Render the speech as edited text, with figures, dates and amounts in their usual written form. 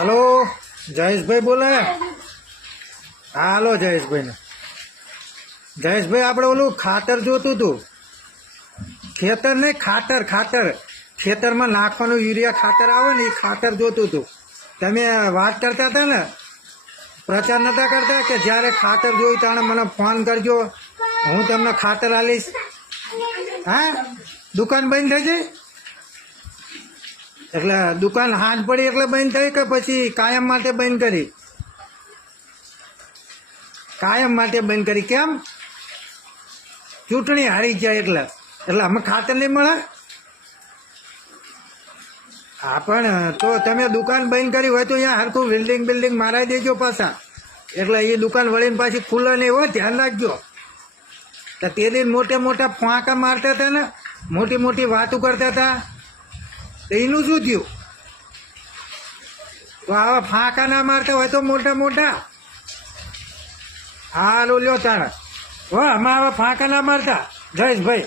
હાલો જયેશભાઈ બોલે? હા હાલો જયેશભાઈને. જયેશભાઈ આપણે ઓલું ખાતર જોતું હતું. ખેતર નહીં, ખાતર ખાતર ખેતરમાં નાખવાનું યુરિયા ખાતર આવે ને એ ખાતર જોતું હતું. તમે વાત કરતા હતા ને, પ્રચાર નહોતા કરતા કે જ્યારે ખાતર જોયું ત્યારે મને ફોન કરજો, હું તમને ખાતર આલીશ. હા, દુકાન બંધ થઈ જાય એટલે દુકાન હાથ પડી એટલે બંધ થઈ કે પછી કાયમ માટે બંધ કરી? કાયમ માટે બંધ કરી. કેમ? ચૂંટણી હારી જાય એટલે અમે ખાતર નહીં મળે. હા પણ તો તમે દુકાન બંધ કરી હોય તો અહીંયા હરખું બિલ્ડિંગ મારાઈ દેજો પાછા, એટલે એ દુકાન વળીને પાછી ખુલ્લે નહીં હોય, ધ્યાન રાખજો. તો તે દિન મોટા ફાંકા મારતા હતા ને, મોટી વાતો કરતા હતા, તો એનું શું થયું? તો આવા ફાંકા ના મારતા હોય તો મોટા હાલો લ્યો તારા હો, અમે આવા ફાંકા ના મારતા જયેશભાઈ.